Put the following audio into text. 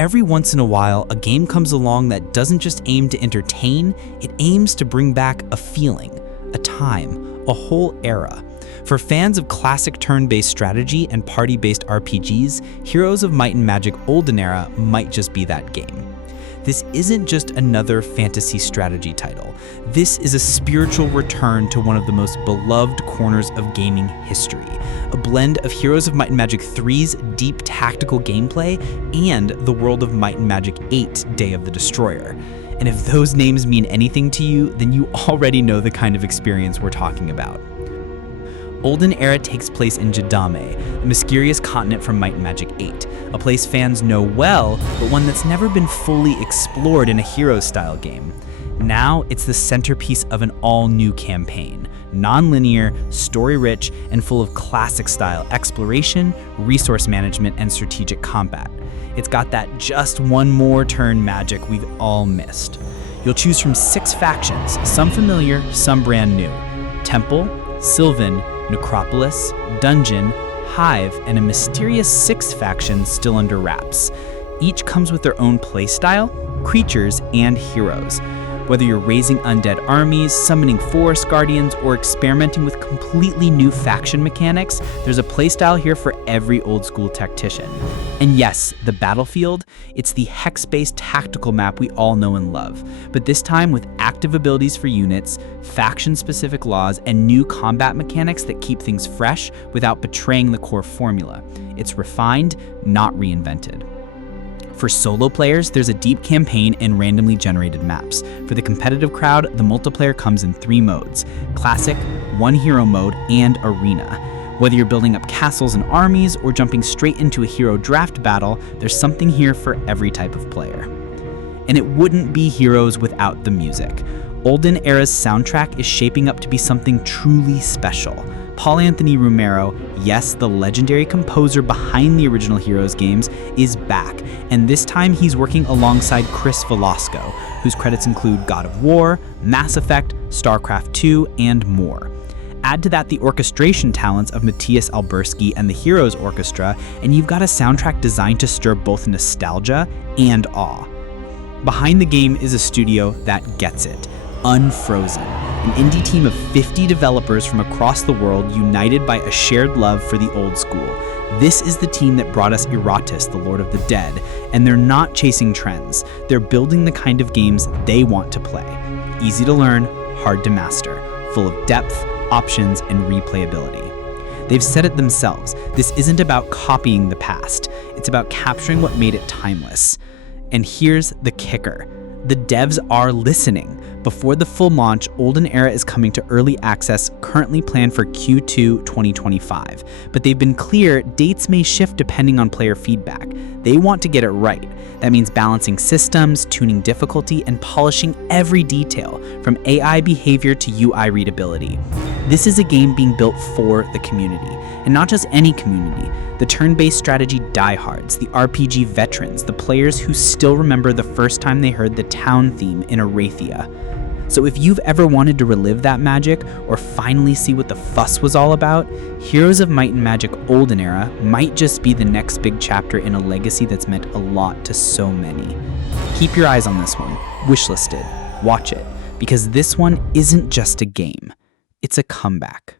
every once in a while, a game comes along that doesn't just aim to entertain, it aims to bring back a feeling, a time, a whole era. For fans of classic turn-based strategy and party-based RPGs, Heroes of Might and Magic Olden Era might just be that game. This isn't just another fantasy strategy title. This is a spiritual return to one of the most beloved corners of gaming history, a blend of Heroes of Might and Magic 3's deep tactical gameplay and the World of Might and Magic 8 Day of the Destroyer. And if those names mean anything to you, then you already know the kind of experience we're talking about. Olden Era takes place in Jadame, the mysterious continent from Might and Magic 8, a place fans know well, but one that's never been fully explored in a Heroes-style game. Now, it's the centerpiece of an all-new campaign, non-linear, story-rich, and full of classic-style exploration, resource management, and strategic combat. It's got that just one more turn magic we've all missed. You'll choose from 6 factions, some familiar, some brand new: Temple, Sylvan, Necropolis, Dungeon, Hive, and a mysterious 6th faction still under wraps. Each comes with their own playstyle, creatures, and heroes. Whether you're raising undead armies, summoning forest guardians, or experimenting with completely new faction mechanics, there's a playstyle here for every old-school tactician. And yes, the battlefield, it's the hex-based tactical map we all know and love, but this time with active abilities for units, faction-specific laws, and new combat mechanics that keep things fresh without betraying the core formula. It's refined, not reinvented. For solo players, there's a deep campaign and randomly generated maps. For the competitive crowd, the multiplayer comes in 3 modes: Classic, One Hero mode, and Arena. Whether you're building up castles and armies or jumping straight into a hero draft battle, there's something here for every type of player. And it wouldn't be Heroes without the music. Olden Era's soundtrack is shaping up to be something truly special. Paul Anthony Romero, yes, the legendary composer behind the original Heroes games, is back, and this time he's working alongside Chris Velasco, whose credits include God of War, Mass Effect, StarCraft II, and more. Add to that the orchestration talents of Matthias Alberski and the Heroes Orchestra, and you've got a soundtrack designed to stir both nostalgia and awe. Behind the game is a studio that gets it. Unfrozen, an indie team of 50 developers from across the world united by a shared love for the old school. This is the team that brought us Iratus, the Lord of the Dead, and they're not chasing trends. They're building the kind of games they want to play. Easy to learn, hard to master, full of depth, options, and replayability. They've said it themselves, this isn't about copying the past, it's about capturing what made it timeless. And here's the kicker. The devs are listening. Before the full launch, Olden Era is coming to early access, currently planned for Q2 2025. But they've been clear dates may shift depending on player feedback. They want to get it right. That means balancing systems, tuning difficulty, and polishing every detail, from AI behavior to UI readability. This is a game being built for the community, and not just any community. The turn-based strategy diehards, the RPG veterans, the players who still remember the first time they heard the town theme in Arathia. So if you've ever wanted to relive that magic, or finally see what the fuss was all about, Heroes of Might and Magic Olden Era might just be the next big chapter in a legacy that's meant a lot to so many. Keep your eyes on this one, wishlisted, watch it, because this one isn't just a game, it's a comeback.